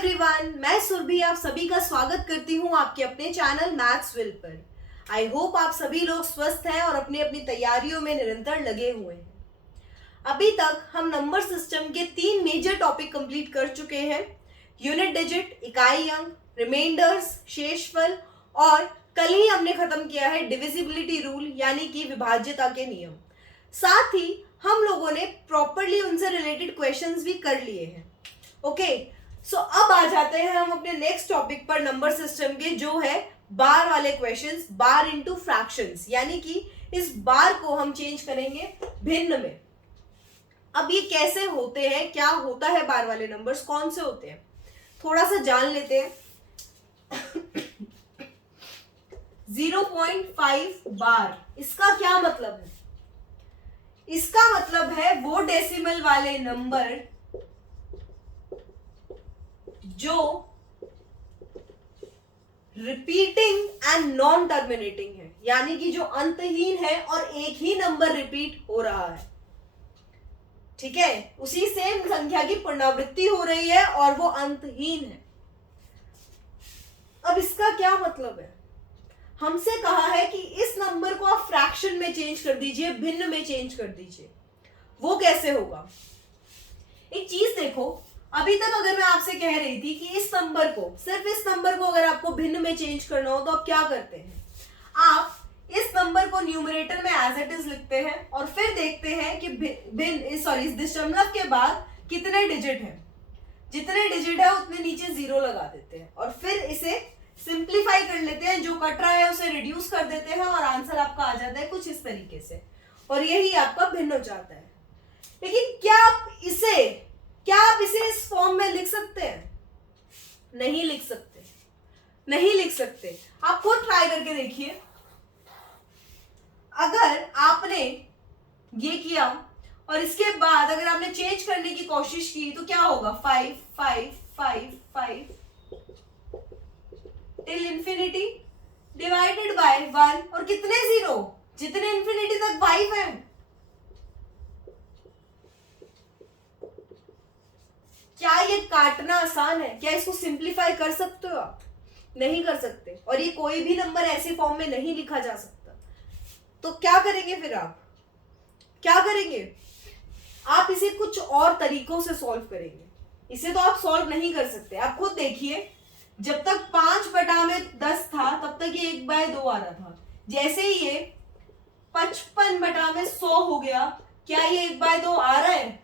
Everyone, मैं सुरभि आप सभी का स्वागत करती हूँ आपके अपने चैनल मैथ्स विल पर। आई होप आप सभी लोग स्वस्थ हैं और अपनी अपनी तैयारियों में निरंतर लगे हुए हैं। अभी तक हम नंबर सिस्टम के 3 मेजर टॉपिक कंप्लीट कर चुके हैं। यूनिट डिजिट, इकाई अंक, रिमाइंडर्स, शेषफल और कल ही हमने खत्म किया है डिविजिबिलिटी रूल यानी कि विभाज्यता के नियम। साथ ही हम लोगों ने प्रॉपरली उनसे रिलेटेड क्वेश्चंस भी कर लिए हैं। ओके, सो अब आ जाते हैं हम अपने नेक्स्ट टॉपिक पर नंबर सिस्टम के, जो है बार वाले क्वेश्चंस, बार इनटू फ्रैक्शंस, यानी कि इस बार को हम चेंज करेंगे भिन्न में। अब ये कैसे होते हैं, क्या होता है बार वाले नंबर्स, कौन से होते हैं, थोड़ा सा जान लेते हैं। 0.5 बार, इसका क्या मतलब है? इसका मतलब है वो डेसिमल वाले नंबर जो रिपीटिंग एंड नॉन टर्मिनेटिंग है, यानी कि जो अंतहीन है और एक ही नंबर रिपीट हो रहा है। ठीक है, उसी सेम संख्या की पुनरावृत्ति हो रही है और वो अंतहीन है। अब इसका क्या मतलब है? हमसे कहा है कि इस नंबर को आप फ्रैक्शन में चेंज कर दीजिए, भिन्न में चेंज कर दीजिए। वो कैसे होगा? एक चीज देखो, अभी तक अगर मैं आपसे कह रही थी कि इस नंबर को, सिर्फ इस नंबर को अगर आपको भिन्न में चेंज करना हो तो आप क्या करते हैं? आप इस नंबर को न्यूमरेटर में एज इट इज लिखते हैं और फिर देखते हैं कि इस दशमलव के बाद कितने डिजिट हैं। जितने डिजिट है उतने नीचे जीरो लगा देते हैं और फिर इसे सिंप्लीफाई कर लेते हैं, जो कट रहा है उसे रिड्यूस कर देते हैं और आंसर आपका आ जाता है कुछ इस तरीके से, और यही आपका भिन्न हो जाता है। लेकिन क्या आप इसे इस फॉर्म में लिख सकते हैं? नहीं लिख सकते, नहीं लिख सकते। आप खुद ट्राई करके देखिए। अगर आपने ये किया और इसके बाद अगर आपने चेंज करने की कोशिश की तो क्या होगा? 5 5 5 5 टिल इंफिनिटी डिवाइडेड बाय 1 और कितने जीरो? जितने इंफिनिटी तक 5 है। क्या ये काटना आसान है? क्या इसको सिंप्लीफाई कर सकते हो आप? नहीं कर सकते, और ये कोई भी नंबर ऐसे फॉर्म में नहीं लिखा जा सकता। तो क्या करेंगे फिर? आप क्या करेंगे? आप इसे कुछ और तरीकों से सॉल्व करेंगे। इसे तो आप सॉल्व नहीं कर सकते। आप खुद देखिए, जब तक 5/10 था तब तक ये 1/2 आ रहा था। जैसे ही ये 55/100 हो गया, क्या ये 1/2 आ रहा है?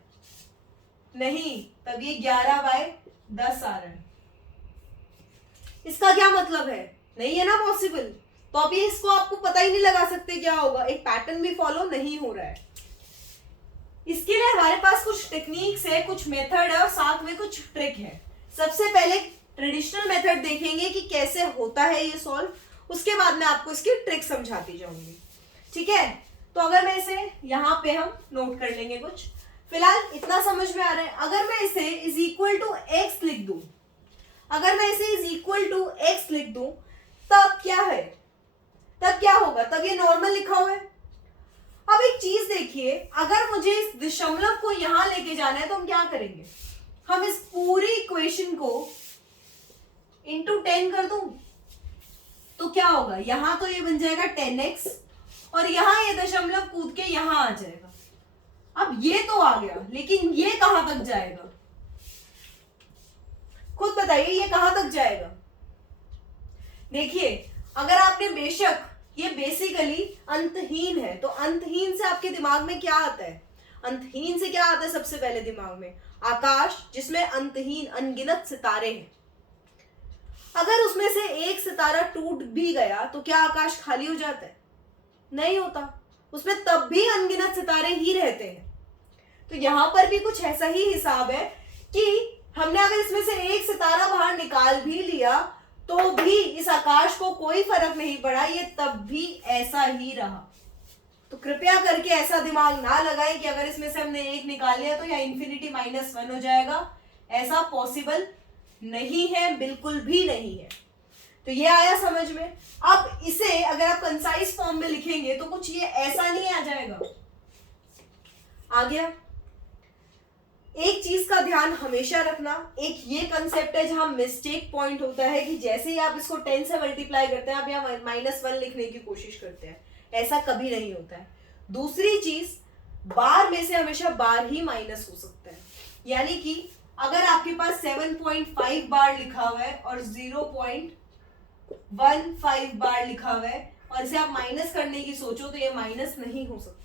नहीं, तब ये 11/10 आ रहा है। इसका क्या मतलब है? नहीं है ना पॉसिबल। तो अभी इसको आपको पता ही नहीं लगा सकते क्या होगा, एक पैटर्न भी फॉलो नहीं हो रहा है। इसके लिए हमारे पास कुछ टेक्निक्स है, कुछ मेथड है और साथ में कुछ ट्रिक है। सबसे पहले ट्रेडिशनल मेथड देखेंगे कि कैसे होता है ये सॉल्व, उसके बाद मैं आपको इसकी ट्रिक समझाती जाऊंगी। ठीक है, तो अगर मैं इसे यहाँ पे हम नोट कर लेंगे कुछ, फिलहाल इतना समझ में आ रहा है। अगर मैं इसे इज इक्वल टू एक्स लिख दूं, अगर मैं इसे इज इक्वल टू एक्स लिख दूं, तब क्या है? तब क्या होगा? तब ये नॉर्मल लिखा हुआ है। अब एक चीज देखिए, अगर मुझे इस दशमलव को यहां लेके जाना है तो हम क्या करेंगे? हम इस पूरी इक्वेशन को इंटू 10 कर दूं तो क्या होगा? यहां तो ये बन जाएगा 10x और यहां ये दशमलव कूद के यहां आ जाएगा। अब ये तो आ गया, लेकिन ये कहां तक जाएगा? खुद बताइए, ये कहां तक जाएगा? देखिए, अगर आपने बेशक, ये बेसिकली अंतहीन है, तो अंतहीन से आपके दिमाग में क्या आता है? अंतहीन से क्या आता है सबसे पहले दिमाग में? आकाश, जिसमें अंतहीन अनगिनत सितारे हैं। अगर उसमें से एक सितारा टूट भी गया तो क्या आकाश खाली हो जाता है? नहीं होता, उसमें तब भी अनगिनत सितारे ही रहते हैं। तो यहां पर भी कुछ ऐसा ही हिसाब है कि हमने अगर इसमें से एक सितारा बाहर निकाल भी लिया तो भी इस आकाश को कोई फर्क नहीं पड़ा, ये तब भी ऐसा ही रहा। तो कृपया करके ऐसा दिमाग ना लगाएं कि अगर इसमें से हमने एक निकाल लिया तो या इंफिनिटी -1 हो जाएगा। ऐसा पॉसिबल नहीं है, बिल्कुल भी नहीं है। तो ये आया समझ में? अब इसे अगर आप कंसाइज फॉर्म में लिखेंगे तो कुछ ये ऐसा नहीं आ जाएगा। आ गया? एक चीज का ध्यान हमेशा रखना, एक ये कंसेप्ट है जहां मिस्टेक पॉइंट होता है कि जैसे ही आप इसको 10 से मल्टीप्लाई करते हैं आप यहाँ -1 लिखने की कोशिश करते हैं, ऐसा कभी नहीं होता है। दूसरी चीज, बार में से हमेशा बार ही माइनस हो सकता है, यानी कि अगर आपके पास 7.5 बार लिखा हुआ है और 0.15 बार लिखा हुआ है और इसे आप माइनस करने की सोचो तो ये माइनस नहीं हो सकता।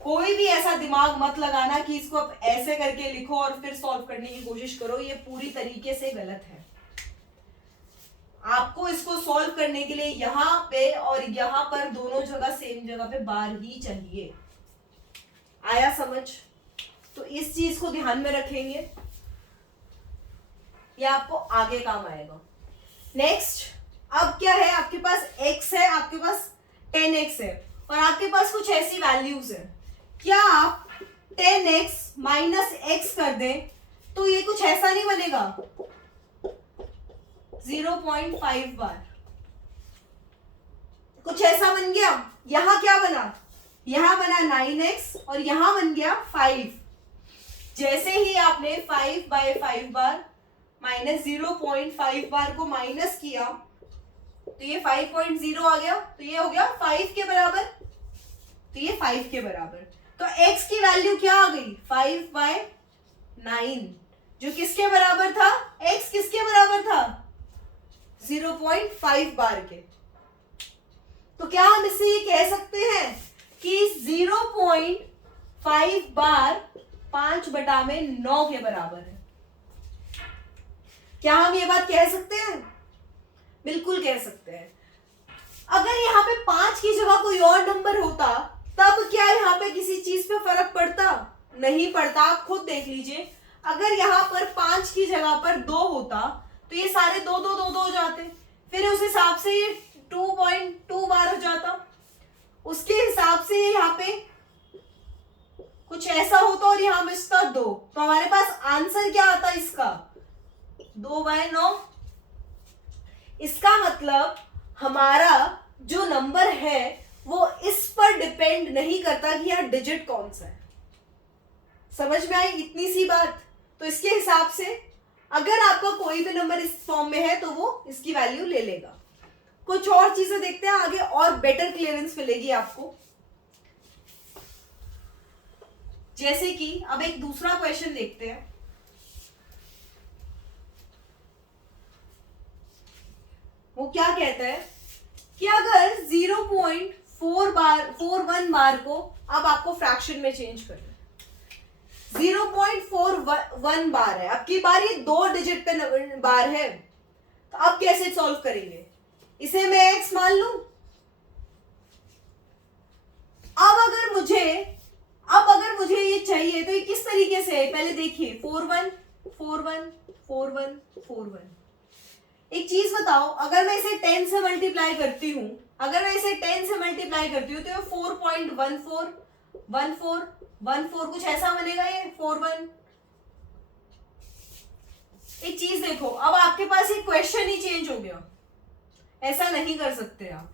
कोई भी ऐसा दिमाग मत लगाना कि इसको आप ऐसे करके लिखो और फिर सॉल्व करने की कोशिश करो, ये पूरी तरीके से गलत है। आपको इसको सॉल्व करने के लिए यहां पे और यहां पर दोनों जगह सेम जगह पे बार ही चाहिए। आया समझ? तो इस चीज को ध्यान में रखेंगे, ये आपको आगे काम आएगा। नेक्स्ट, अब क्या है, आपके पास x है, आपके पास 10x है और आपके पास कुछ ऐसी वैल्यूज है। क्या आप 10x माइनस x कर दें तो ये कुछ ऐसा नहीं बनेगा, 0.5 बार, कुछ ऐसा बन गया। यहां क्या बना, यहां बना 9x और यहां बन गया 5। जैसे ही आपने 5/5 बार माइनस 0.5 बार को माइनस किया तो ये 5.0 आ गया, तो ये हो गया 5 के बराबर, तो ये 5 के बराबर। तो x की वैल्यू क्या आ गई, 5/9, जो किसके बराबर था, x किसके बराबर था, 0.5 बार के। तो क्या हम इससे ये कह सकते हैं कि 0.5 बार 5/9 के बराबर है? क्या हम ये बात कह सकते हैं? बिल्कुल कह सकते हैं। अगर यहाँ पे 5 की जगह कोई और नंबर होता तब क्या यहाँ पे किसी चीज पे फर्क पड़ता? नहीं पड़ता। आप खुद देख लीजिए, अगर यहाँ पर 5 की जगह पर 2 होता तो ये सारे 2 2 2 2 हो जाते, फिर उस हिसाब से ये 2.2 बार हो जाता, उसके हिसाब से यहाँ पे कुछ ऐसा होता और यहाँ बचता 2, तो हमारे पास आंसर क्या आता इसका, 2/9। इसका मतलब हमारा जो नंबर है वो इस पर डिपेंड नहीं करता कि यहाँ डिजिट कौन सा है। समझ में आई इतनी सी बात? तो इसके हिसाब से अगर आपका कोई भी नंबर इस फॉर्म में है तो वो इसकी वैल्यू ले लेगा। कुछ और चीजें देखते हैं आगे और बेटर क्लियरेंस मिलेगी आपको। जैसे कि अब एक दूसरा क्वेश्चन देखते हैं। वो क्या कहता है कि अगर 0.41 बार को अब आपको फ्रैक्शन में चेंज करना है, 0.41 बार है, अब की बार ये 2 डिजिट पे बार है, तो अब कैसे सॉल्व करेंगे? इसे मैं x मान लूं। अब अगर मुझे ये चाहिए तो ये किस तरीके से है, पहले देखिए 41 41 41 41। एक चीज बताओ, अगर मैं इसे 10 से मल्टीप्लाई करती हूं, तो ये 4.14 14 कुछ ऐसा बनेगा, ये 41। एक चीज देखो, अब आपके पास ये क्वेश्चन ही चेंज हो गया, ऐसा नहीं कर सकते आप।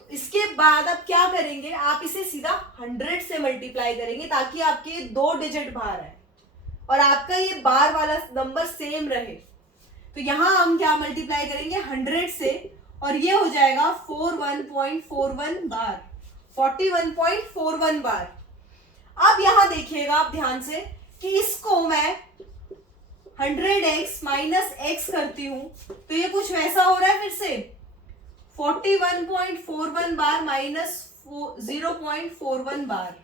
तो इसके बाद आप क्या करेंगे, आप इसे सीधा 100 से मल्टीप्लाई करेंगे ताकि आपके 2 डिजिट बाहर आए और आपका ये बार वाला नंबर सेम रहे। तो यहां हम क्या मल्टीप्लाई करेंगे 100 से, और ये हो जाएगा 41.41 बार, 41.41 बार। अब यहां देखिएगा आप ध्यान से कि इसको मैं 100x माइनस x करती हूं तो ये कुछ वैसा हो रहा है, फिर से 41.41 बार माइनस 0.41 बार,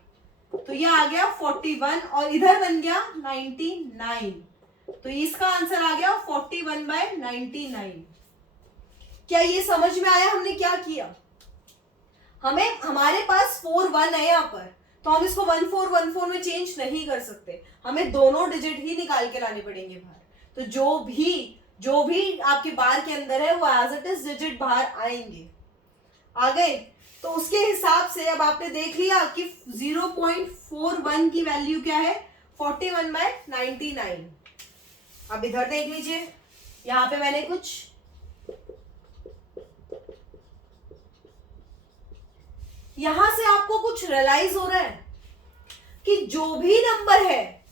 तो ये आ गया 41 और इधर बन गया 99, तो इसका आंसर आ गया 41/99। क्या ये समझ में आया हमने क्या किया? हमारे पास 41 है यहाँ पर, तो हम इसको 1414 में चेंज नहीं कर सकते, हमें दोनों डिजिट ही निकाल के लाने पड़ेंगे बाहर। तो जो भी आपके बार के अंदर है वो एज इट इज डिजिट बाहर आएंगे। आ गए? तो उसके हिसाब से अब आपने देख लिया कि 0.41 की वैल्यू क्या है, 41/99। अब इधर देख लीजिए, यहां पे मैंने कुछ यहां से आपको कुछ रियलाइज हो रहा है कि जो भी नंबर है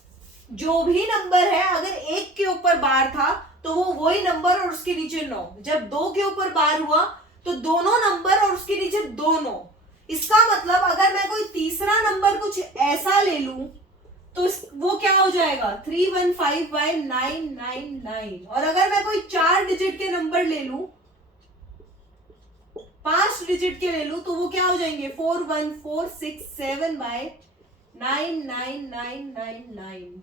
जो भी नंबर है अगर एक के ऊपर बार था तो वो वही नंबर और उसके नीचे 9, जब 2 के ऊपर बार हुआ तो दोनों नंबर और उसके नीचे 2 9। इसका मतलब अगर मैं कोई तीसरा नंबर कुछ ऐसा ले लूं तो वो क्या हो जाएगा 315/999। और अगर मैं कोई 4 डिजिट के नंबर ले लूं, 5 डिजिट के ले लूं, तो वो क्या हो जाएंगे 41467/99999।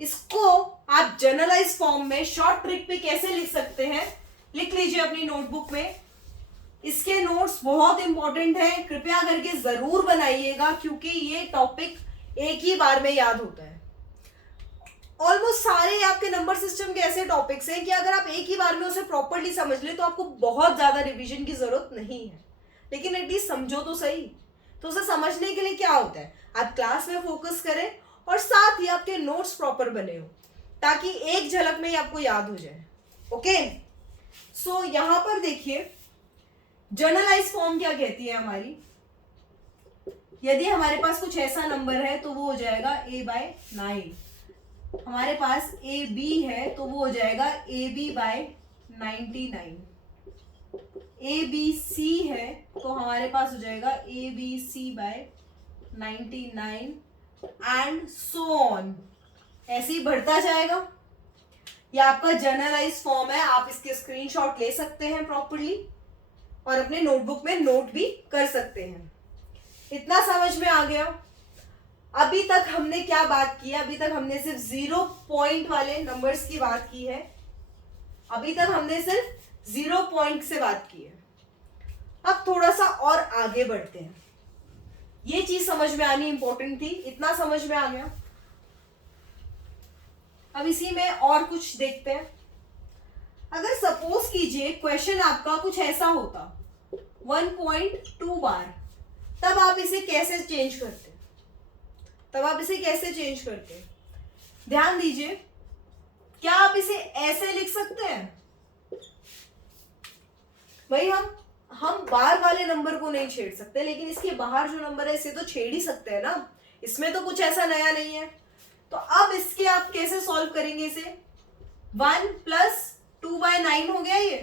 इसको आप जनरलाइज फॉर्म में शॉर्ट ट्रिक पे कैसे लिख सकते हैं, लिख लीजिए अपनी नोटबुक में। इसके नोट्स बहुत इंपॉर्टेंट हैं, कृपया करके जरूर बनाइएगा क्योंकि ये टॉपिक एक ही बार में याद होता है। ऑलमोस्ट सारे आपके नंबर सिस्टम के ऐसे टॉपिक्स हैं कि अगर आप एक ही बार में उसे प्रॉपर्ली समझ ले तो आपको बहुत ज्यादा रिवीजन की जरूरत नहीं है, लेकिन एटलीस्ट समझो तो सही। तो उसे समझने के लिए क्या होता है, आप क्लास में फोकस करें और साथ ही आपके नोट्स प्रॉपर बने हो ताकि एक झलक में ही आपको याद हो जाए। ओके, सो यहां पर देखिए जनरलाइज फॉर्म क्या कहती है हमारी। यदि हमारे पास कुछ ऐसा नंबर है तो वो हो जाएगा a/9। हमारे पास AB है तो वो हो जाएगा AB/99। ABC है तो हमारे पास हो जाएगा ABC/99 एंड सो ऑन। ऐसे ही बढ़ता जाएगा। ये आपका जनरलाइज फॉर्म है, आप इसके स्क्रीनशॉट ले सकते हैं प्रॉपर्ली और अपने नोटबुक में नोट भी कर सकते हैं। इतना समझ में आ गया। अभी तक हमने क्या बात की है, अभी तक हमने सिर्फ 0 पॉइंट वाले नंबर्स की बात की है। अभी तक हमने सिर्फ 0 पॉइंट से बात की है। अब थोड़ा सा और आगे बढ़ते हैं। ये चीज समझ में आनी इंपॉर्टेंट थी, इतना समझ में आ गया। अब इसी में और कुछ देखते हैं। अगर सपोज कीजिए क्वेश्चन आपका कुछ ऐसा होता 1.2 बार, तब आप इसे कैसे चेंज करते? ध्यान दीजिए, क्या आप इसे ऐसे लिख सकते हैं? भाई हम बार वाले नंबर को नहीं छेड़ सकते, लेकिन इसके बाहर जो नंबर है इसे तो छेड़ ही सकते हैं ना। इसमें तो कुछ ऐसा नया नहीं है। तो अब इसके आप कैसे सॉल्व करेंगे इसे? 1 + 2/9 हो गया ये।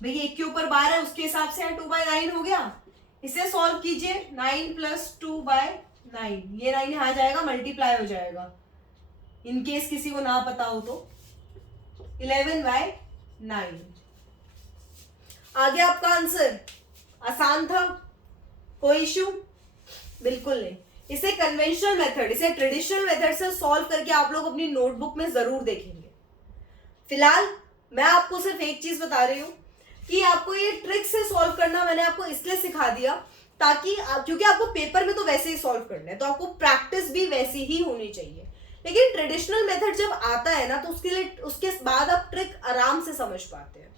भाई एक के ऊपर बार है उसके हिसाब से 2/9 हो गया। इसे सॉल्व कीजिए 9 + 2/9। ये 9 यहां जाएगा, मल्टीप्लाई हो जाएगा। इन केस किसी को ना पता हो तो 11/9 आ गया आपका आंसर। आसान था, कोई इश्यू बिल्कुल नहीं। इसे कन्वेंशनल मेथड, इसे ट्रेडिशनल मेथड से सॉल्व करके आप लोग अपनी नोटबुक में जरूर देखेंगे। फिलहाल मैं आपको सिर्फ एक चीज बता रही हूं कि आपको ये ट्रिक से सॉल्व करना मैंने आपको इसलिए सिखा दिया ताकि क्योंकि आपको पेपर में तो वैसे ही सॉल्व करना है, तो आपको प्रैक्टिस भी वैसी ही होनी चाहिए। लेकिन ट्रेडिशनल मेथड जब आता है ना तो उसके बाद आप ट्रिक आराम से समझ पाते हैं।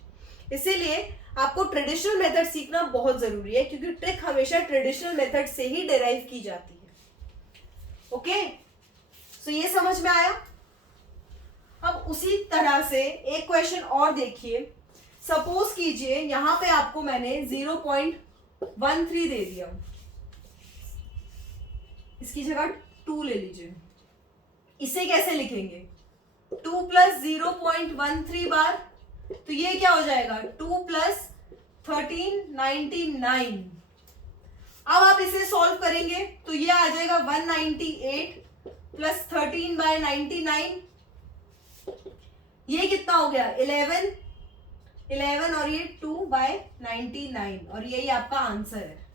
इसीलिए आपको ट्रेडिशनल मेथड सीखना बहुत जरूरी है, क्योंकि ट्रिक हमेशा ट्रेडिशनल मेथड से ही डिराइव की जाती है। ओके, सो ये समझ में आया। अब उसी तरह से एक क्वेश्चन और देखिए। सपोज कीजिए यहां पे आपको मैंने 0.13 दे दिया, इसकी जगह 2 ले लीजिए। इसे कैसे लिखेंगे? 2 + 0.13 बार, तो ये क्या हो जाएगा 2 + 1399। अब आप इसे सॉल्व करेंगे तो ये आ जाएगा 198 + 13/99। ये कितना हो गया 11 और ये 2/99 और यही आपका आंसर है।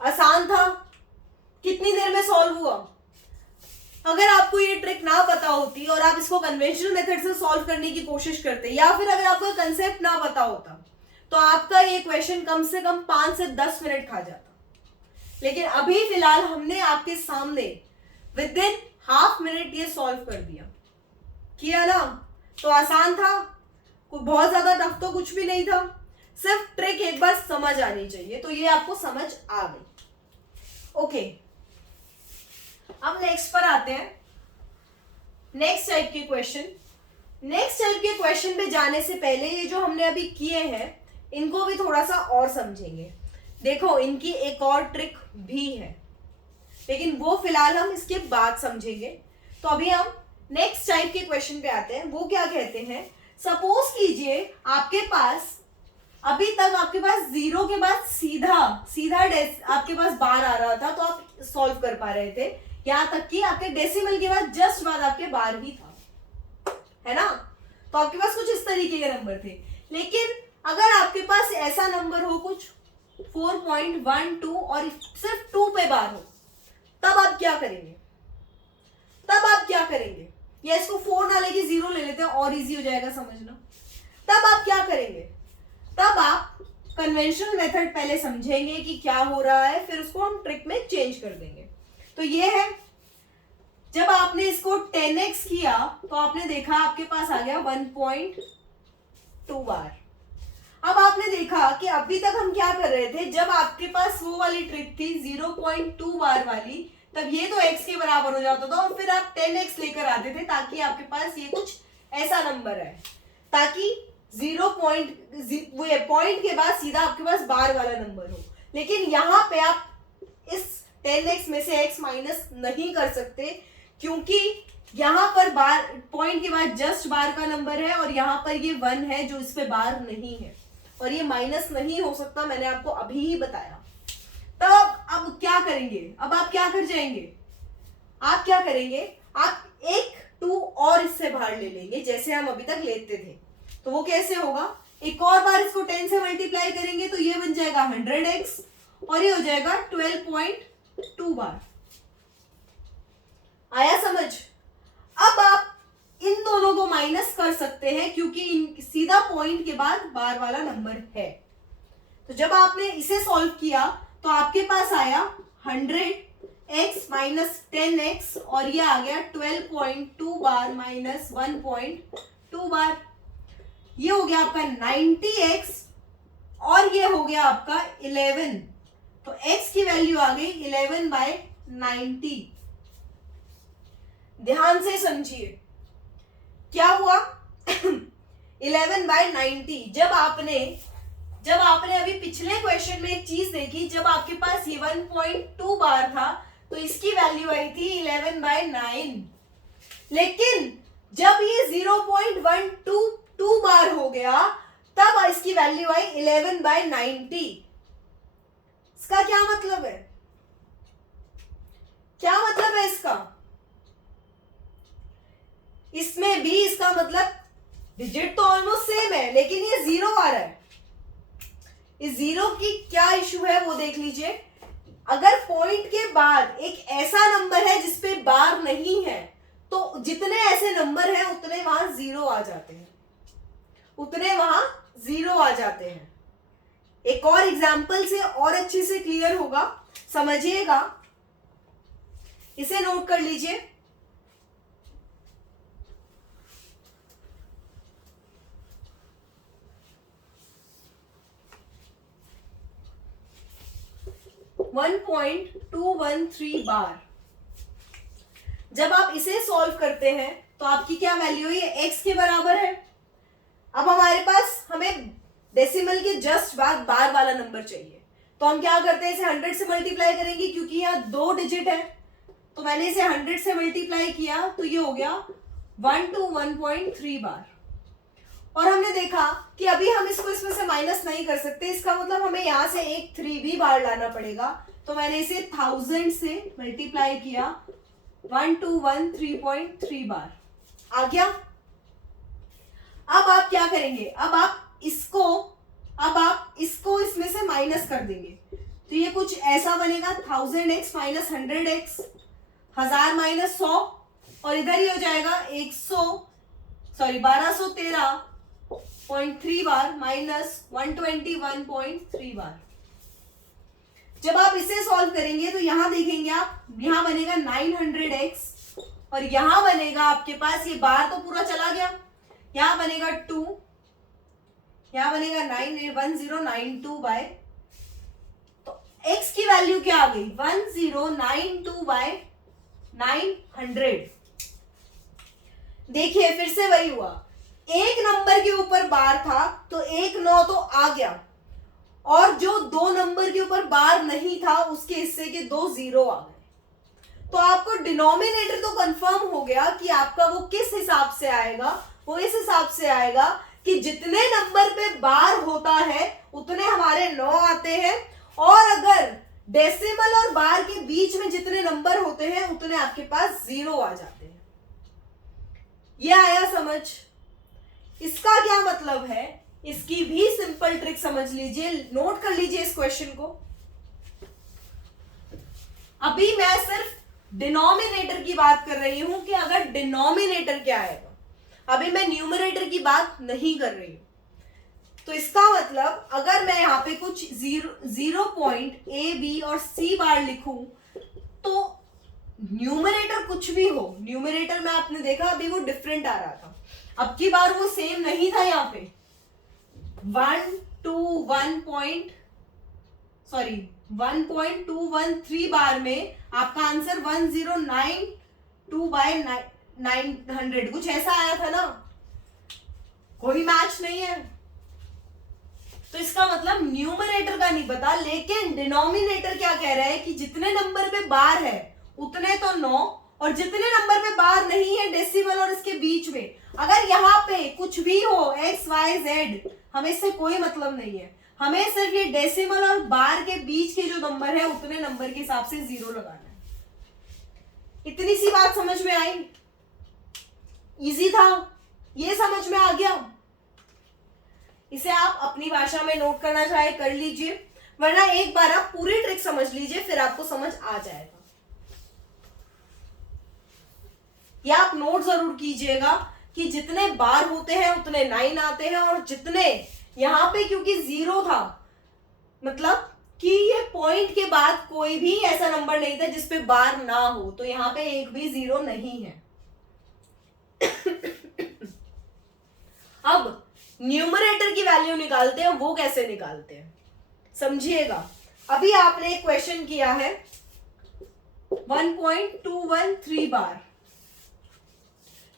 आसान था, कितनी देर में सॉल्व हुआ? अगर आपको ये ट्रिक ना पता होती और आप इसको कन्वेंशनल मेथड से सॉल्व करने की कोशिश करते, या फिर अगर आपको कंसेप्ट ना पता होता, तो आपका ये क्वेश्चन कम से कम 5 से 10 मिनट खा जाता। लेकिन अभी फिलहाल हमने आपके सामने विदिन ½ मिनट ये सॉल्व कर दिया, किया ना? तो आसान था, कोई बहुत ज्यादा टफ तो कुछ भी नहीं था। सिर्फ ट्रिक एक बार समझ आनी चाहिए, तो ये आपको समझ आ गई। ओके, अब नेक्स्ट पर आते हैं। नेक्स्ट टाइप के क्वेश्चन पे जाने से पहले ये जो हमने अभी किए हैं इनको भी थोड़ा सा और समझेंगे। देखो, इनकी एक और ट्रिक भी है, लेकिन वो फिलहाल हम इसके बाद समझेंगे। तो अभी हम नेक्स्ट टाइप के क्वेश्चन पे आते हैं। वो क्या कहते हैं, सपोज कीजिए आपके पास अभी तक आपके पास जीरो के बाद सीधा सीधा आपके पास बार आ रहा था, तो आप सॉल्व कर पा रहे थे, यहां तक कि आपके डेसिमल के बाद जस्ट बाद आपके बार ही था, है ना। तो आपके पास कुछ इस तरीके के नंबर थे। लेकिन अगर आपके पास ऐसा नंबर हो कुछ 4.12 और सिर्फ 2 पे बार हो, तब आप क्या करेंगे, तब आप क्या करेंगे, या इसको 4 ना लेके 0 ले लेते हैं और इजी हो जाएगा समझना। तब आप क्या करेंगे, तब आप कन्वेंशनल मेथड पहले समझेंगे कि क्या हो रहा है, फिर उसको हम ट्रिक में चेंज कर देंगे। तो ये है, जब आपने इसको 10x किया तो आपने देखा आपके पास आ गया 1.2 बार। अब आपने देखा कि अभी तक हम क्या कर रहे थे, जब आपके पास वो वाली ट्रिक थी 0.2 बार वाली, तब ये तो x के बराबर हो जाता था और फिर आप 10x लेकर आते थे ताकि आपके पास ये कुछ ऐसा नंबर है, ताकि पॉइंट के बाद सीधा आपके पास बार वाला नंबर हो। लेकिन यहाँ पे आप इस 10x में से x माइनस नहीं कर सकते, क्योंकि यहाँ पर बार पॉइंट के बाद जस्ट बार का नंबर है और यहाँ पर ये 1 है जो इस पे बार नहीं है, और ये माइनस नहीं हो सकता, मैंने आपको अभी ही बताया। तब अब क्या करेंगे, अब आप क्या कर जाएंगे, आप क्या करेंगे, आप एक 2 और इससे बाहर ले लेंगे जैसे हम अभी तक लेते थे। तो वो कैसे होगा, एक और बार इसको 10 से मल्टीप्लाई करेंगे तो ये बन जाएगा 100x और ये हो जाएगा 12.2 बार। आया समझ। अब आप इन दोनों को माइनस कर सकते हैं क्योंकि सीधा पॉइंट के बाद बार वाला नंबर है। तो जब आपने इसे सॉल्व किया तो आपके पास आया 100x माइनस 10x और ये आ गया 12.2 बार माइनस 1.2 बार। ये हो गया आपका 90x और ये हो गया आपका 11। तो x की वैल्यू आ गई 11/90। ध्यान से समझिए क्या हुआ 11/90। जब आपने अभी पिछले क्वेश्चन में एक चीज देखी, जब आपके पास ये 1.2 बार था तो इसकी वैल्यू आई थी 11/9। लेकिन जब ये 0.122 बार हो गया तब इसकी वैल्यू आई 11/90। इसका क्या मतलब है, क्या मतलब है इसका, इसमें भी इसका मतलब डिजिट तो ऑलमोस्ट सेम है लेकिन ये 0 आ रहा है। इस 0 की क्या इशू है वो देख लीजिए। अगर पॉइंट के बाद एक ऐसा नंबर है जिसपे बार नहीं है तो जितने ऐसे नंबर हैं उतने वहां 0 आ जाते हैं, उतने वहां 0 आ जाते हैं। एक और एग्जांपल से और अच्छे से क्लियर होगा, समझिएगा, इसे नोट कर लीजिए। वन 1.213 बार। जब आप इसे सॉल्व करते हैं तो आपकी क्या वैल्यू है, ये x के बराबर है। अब हमारे पास हमें डेसिमल के जस्ट बाद बार वाला नंबर चाहिए, तो हम क्या करते हैं, इसे 100 से मल्टीप्लाई करेंगे क्योंकि यहाँ 2 डिजिट है। तो मैंने इसे 100 से मल्टीप्लाई किया तो ये हो गया 121.3 बार। और हमने देखा कि अभी हम इसको इसमें से माइनस नहीं कर सकते, इसका मतलब हमें यहां से एक 3 भी बार लाना पड़ेगा। तो मैंने इसे 1000 से मल्टीप्लाई किया 1213.3 बार आ गया। अब आप क्या करेंगे, अब आप इसको इसमें से माइनस कर देंगे तो ये कुछ ऐसा बनेगा 1000x माइनस 100x, 1000 माइनस 100 और इधर ही हो जाएगा 1213.3 बार माइनस 121.3 बार। जब आप इसे सॉल्व करेंगे तो यहां देखेंगे आप, यहां बनेगा 900x और यहां बनेगा आपके पास, ये बार तो पूरा चला गया, यहां बनेगा 2, यहां बनेगा 1092 बाय, तो x की वैल्यू क्या आ गई 1092 बाय 900। देखिए फिर से वही हुआ, एक नंबर के ऊपर बार था तो 1 9 तो आ गया, और जो 2 नंबर के ऊपर बार नहीं था उसके हिस्से के 2 0 आ गए। तो आपको डिनोमिनेटर तो कंफर्म हो गया कि आपका वो किस हिसाब से आएगा, वो इस हिसाब से आएगा कि जितने नंबर पे बार होता है उतने हमारे 9 आते हैं, और अगर डेसिमल और बार के बीच में जितने नंबर होते हैं उतने आपके पास 0 आ जाते हैं। ये आया समझ? इसका क्या मतलब है, इसकी भी सिंपल ट्रिक समझ लीजिए, नोट कर लीजिए इस क्वेश्चन को। अभी मैं सिर्फ डिनोमिनेटर की बात कर रही हूं कि अगर डिनोमिनेटर क्या आएगा, अभी मैं न्यूमरेटर की बात नहीं कर रही हूं। तो इसका मतलब अगर मैं यहां पे कुछ 0 पॉइंट ए बी और सी बार लिखूं तो न्यूमरेटर कुछ भी हो, न्यूमरेटर में आपने देखा अभी वो डिफरेंट आ रहा था, अब की बार वो सेम नहीं था। यहाँ पे 1.213 बार में आपका आंसर 1092/900 कुछ ऐसा आया था ना, कोई मैच नहीं है। तो इसका मतलब न्यूमरेटर का नहीं पता, लेकिन डिनोमिनेटर क्या कह रहा है कि जितने नंबर पे बार है उतने तो 9, और जितने नंबर पे बार नहीं है डेसिमल और इसके बीच में, अगर यहाँ पे कुछ भी हो x y z, हमें इससे कोई मतलब नहीं है, हमें सिर्फ ये डेसिमल और बार के बीच के जो नंबर है उतने नंबर के हिसाब से 0 लगाना है। इतनी सी बात समझ में आई? इजी था, ये समझ में आ गया? इसे आप अपनी भाषा में नोट करना चाहे कर लीजिए, वरना एक बार आप पूरी ट्रिक समझ लीजिए, फिर आपको समझ आ जाएगा। या आप नोट जरूर कीजिएगा कि जितने बार होते हैं उतने 9 आते हैं, और जितने यहां पे क्योंकि 0 था, मतलब कि ये पॉइंट के बाद कोई भी ऐसा नंबर नहीं था जिसपे बार ना हो, तो यहां पे एक भी 0 नहीं है। अब न्यूमरेटर की वैल्यू निकालते हैं, वो कैसे निकालते हैं समझिएगा। अभी आपने एक क्वेश्चन किया है 1.213 बार,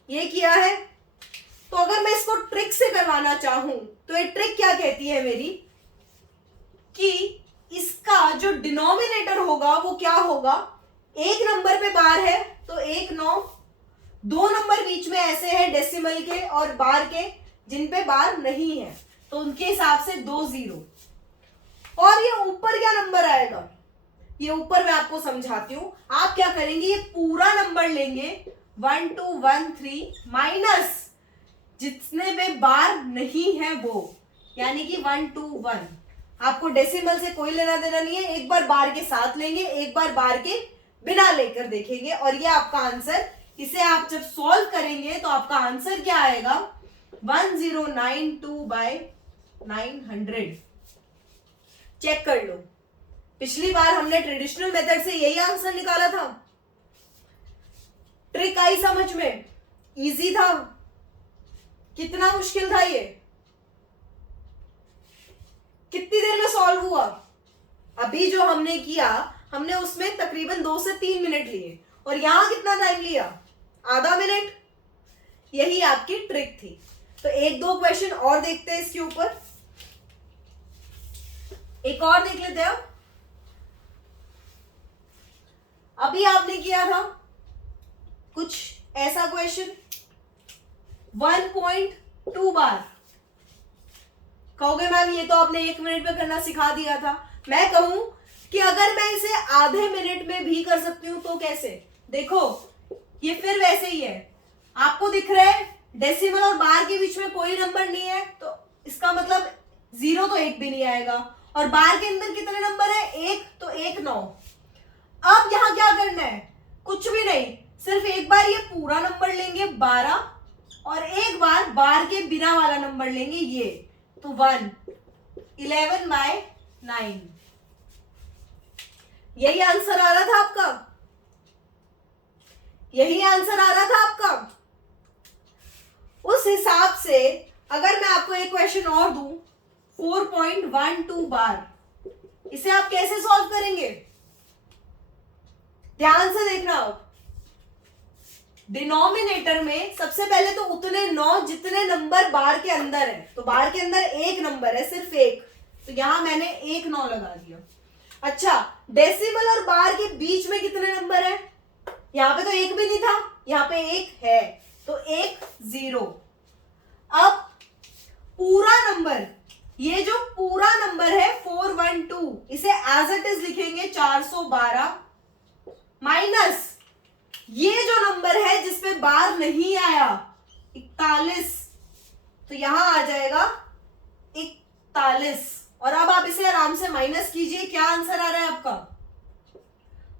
ये किया है। तो अगर मैं इसको ट्रिक से करवाना चाहूं तो ये ट्रिक क्या कहती है मेरी, कि इसका जो डिनोमिनेटर होगा वो क्या होगा, एक नंबर पे बार है तो 1 9, दो नंबर बीच में ऐसे हैं डेसिमल के और बार के जिन पे बार नहीं है, तो उनके हिसाब से 2 0, और ये ऊपर क्या नंबर आएगा, ये ऊपर मैं आपको समझाती हूं। आप क्या करेंगे, ये पूरा नंबर लेंगे 1213 माइनस जितने पे बार नहीं है वो, यानी कि 121। आपको डेसिमल से कोई लेना देना नहीं है, एक बार बार के साथ लेंगे, एक बार बार के बिना लेकर देखेंगे, और ये आपका आंसर। इसे आप जब सॉल्व करेंगे तो आपका आंसर क्या आएगा, 1092/900। चेक कर लो, पिछली बार हमने ट्रेडिशनल मेथड से यही आंसर निकाला था। ट्रिक आई समझ में? इजी था? कितना मुश्किल था ये? कितनी देर में सॉल्व हुआ? अभी जो हमने किया, हमने उसमें तकरीबन 2 से 3 मिनट लिए, और यहां कितना टाइम लिया, आधा मिनट। यही आपकी ट्रिक थी। तो 1-2 क्वेश्चन और देखते हैं इसके ऊपर, एक और देख लेते हैं। अभी आपने किया था कुछ ऐसा क्वेश्चन 1.2 बार। कहोगे मैम ये तो आपने 1 मिनट में करना सिखा दिया था। मैं कहूं कि अगर मैं इसे आधे मिनट में भी कर सकती हूं तो कैसे? देखो ये फिर वैसे ही है, आपको दिख रहा है डेसिमल और बार के बीच में कोई नंबर नहीं है, तो इसका मतलब 0 तो 1 भी नहीं आएगा, और बार के अंदर कितने नंबर है, 1, तो 1 9। अब यहां क्या करना है, कुछ भी नहीं, सिर्फ एक बार ये पूरा नंबर लेंगे 12, और एक बार बार के बिना वाला नंबर लेंगे ये, तो 1 11/9। यही आंसर आ रहा था आपका, यही आंसर आ रहा था आपका। उस हिसाब से अगर मैं आपको एक क्वेश्चन और दूं 4.12 बार, इसे आप कैसे सॉल्व करेंगे? ध्यान से देखना। आप डिनोमिनेटर में सबसे पहले तो उतने 9 जितने नंबर बार के अंदर है, तो बार के अंदर एक नंबर है, सिर्फ एक, तो यहां मैंने 1 9 लगा दिया। अच्छा, डेसिमल और बार के बीच में कितने नंबर है, यहाँ पे तो एक भी नहीं था, यहाँ पे एक है, तो एक 0। अब पूरा नंबर, ये जो पूरा नंबर है 412, इसे एज इट इज लिखेंगे 412 माइनस ये जो नंबर है जिसपे बार नहीं आया 41, तो यहां आ जाएगा 41। और अब आप इसे आराम से माइनस कीजिए, क्या आंसर आ रहा है आपका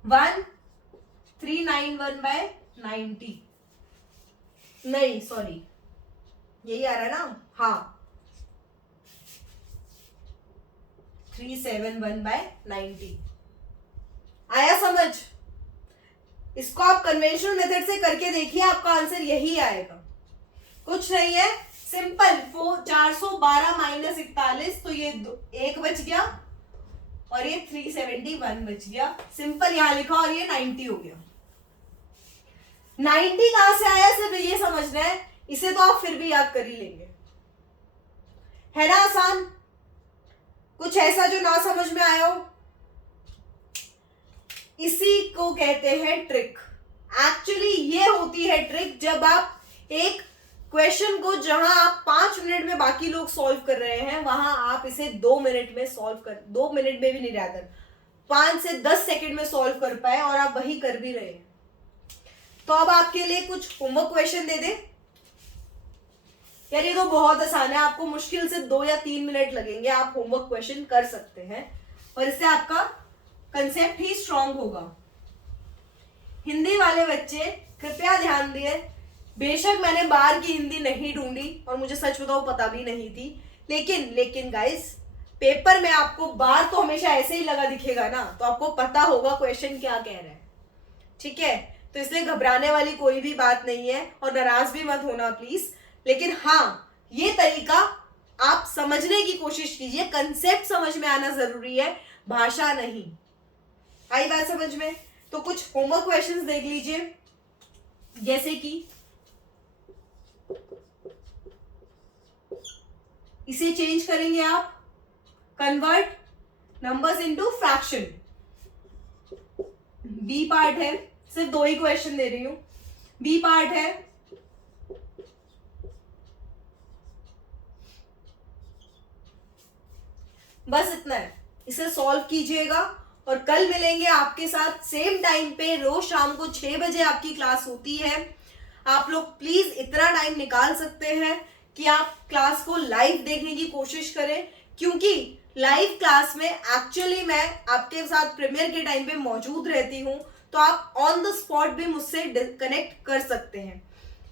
1391/90। नहीं सॉरी, यही आ रहा है ना, हाँ 371/90 आया समझ। इसको आप कन्वेंशनल मेथड से करके देखिए, आपका आंसर यही आएगा, कुछ नहीं है, सिंपल। 412 माइनस 41, तो ये एक बच गया और ये 371 बच गया, सिंपल यहां लिखा और ये 90 हो गया। 90 कहां से आया सिर्फ ये समझना है, इसे तो आप फिर भी याद कर ही लेंगे, है ना आसान। कुछ ऐसा जो ना समझ में आया हो, इसी को कहते हैं ट्रिक। एक्चुअली ये होती है ट्रिक, जब आप एक क्वेश्चन को जहां आप 5 मिनट में बाकी लोग सॉल्व कर रहे हैं, वहां आप इसे 2 मिनट में सॉल्व कर, 2 मिनट में भी नहीं, रादर 5 से 10 सेकंड में सॉल्व कर पाए, और आप वही कर भी रहे हैं। तो अब आपके लिए कुछ होमवर्क क्वेश्चन दे दे। यार ये तो बहुत आसान है, आपको मुश्किल से 2 या 3 मिनट लगेंगे, आप होमवर्क क्वेश्चन कर सकते हैं और इससे आपका कंसेप्ट ही स्ट्रांग होगा। हिंदी वाले बच्चे कृपया ध्यान दिए, बेशक मैंने बाहर की हिंदी नहीं ढूंढी और मुझे सच बताओ पता भी नहीं थी, लेकिन गाइस पेपर में आपको बार तो हमेशा ऐसे ही लगा दिखेगा ना, तो आपको पता होगा क्वेश्चन क्या कह रहा है, ठीक है। तो इसलिए घबराने वाली कोई भी बात नहीं है और नाराज भी मत होना प्लीज। लेकिन हाँ, ये तरीका आप समझने की कोशिश कीजिए, कंसेप्ट समझ में आना जरूरी है, भाषा नहीं। आई बात समझ में। तो कुछ होमवर्क क्वेश्चंस देख लीजिए, जैसे कि इसे चेंज करेंगे आप, convert numbers into fraction. B part है, सिर्फ 2 ही क्वेश्चन दे रही हूं। बी पार्ट है बस इतना है, इसे सॉल्व कीजिएगा और कल मिलेंगे आपके साथ सेम टाइम पे। रोज शाम को 6 बजे आपकी क्लास होती है। आप लोग प्लीज इतना टाइम निकाल सकते हैं कि आप क्लास को लाइव देखने की कोशिश करें, क्योंकि लाइव क्लास में एक्चुअली मैं आपके साथ प्रीमियर के टाइम पे मौजूद रहती हूं, तो आप ऑन द स्पॉट भी मुझसे कनेक्ट कर सकते हैं।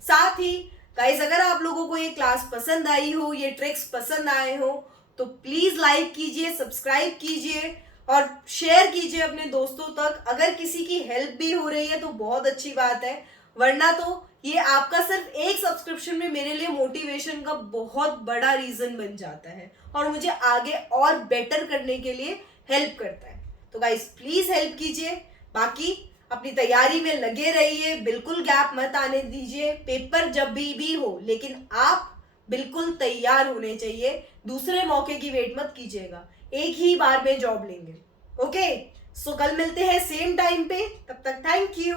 साथ ही गाइस, अगर आप लोगों को ये क्लास पसंद आई हो, ये ट्रिक्स पसंद आए हो, तो प्लीज लाइक कीजिए, सब्सक्राइब कीजिए और शेयर कीजिए अपने दोस्तों तक। अगर किसी की हेल्प भी हो रही है तो बहुत अच्छी बात है, वरना तो ये आपका सिर्फ एक सब्सक्रिप्शन में मेरे लिए मोटिवेशन का बहुत बड़ा रीजन बन जाता है और मुझे आगे और बेटर करने के लिए हेल्प करता है। तो गाइस प्लीज हेल्प कीजिए, बाकी अपनी तैयारी में लगे रहिए, बिल्कुल गैप मत आने दीजिए। पेपर जब भी हो, लेकिन आप बिल्कुल तैयार होने चाहिए, दूसरे मौके की वेट मत कीजिएगा, एक ही बार में जॉब लेंगे। ओके, सो कल मिलते हैं सेम टाइम पे, तब तक थैंक यू।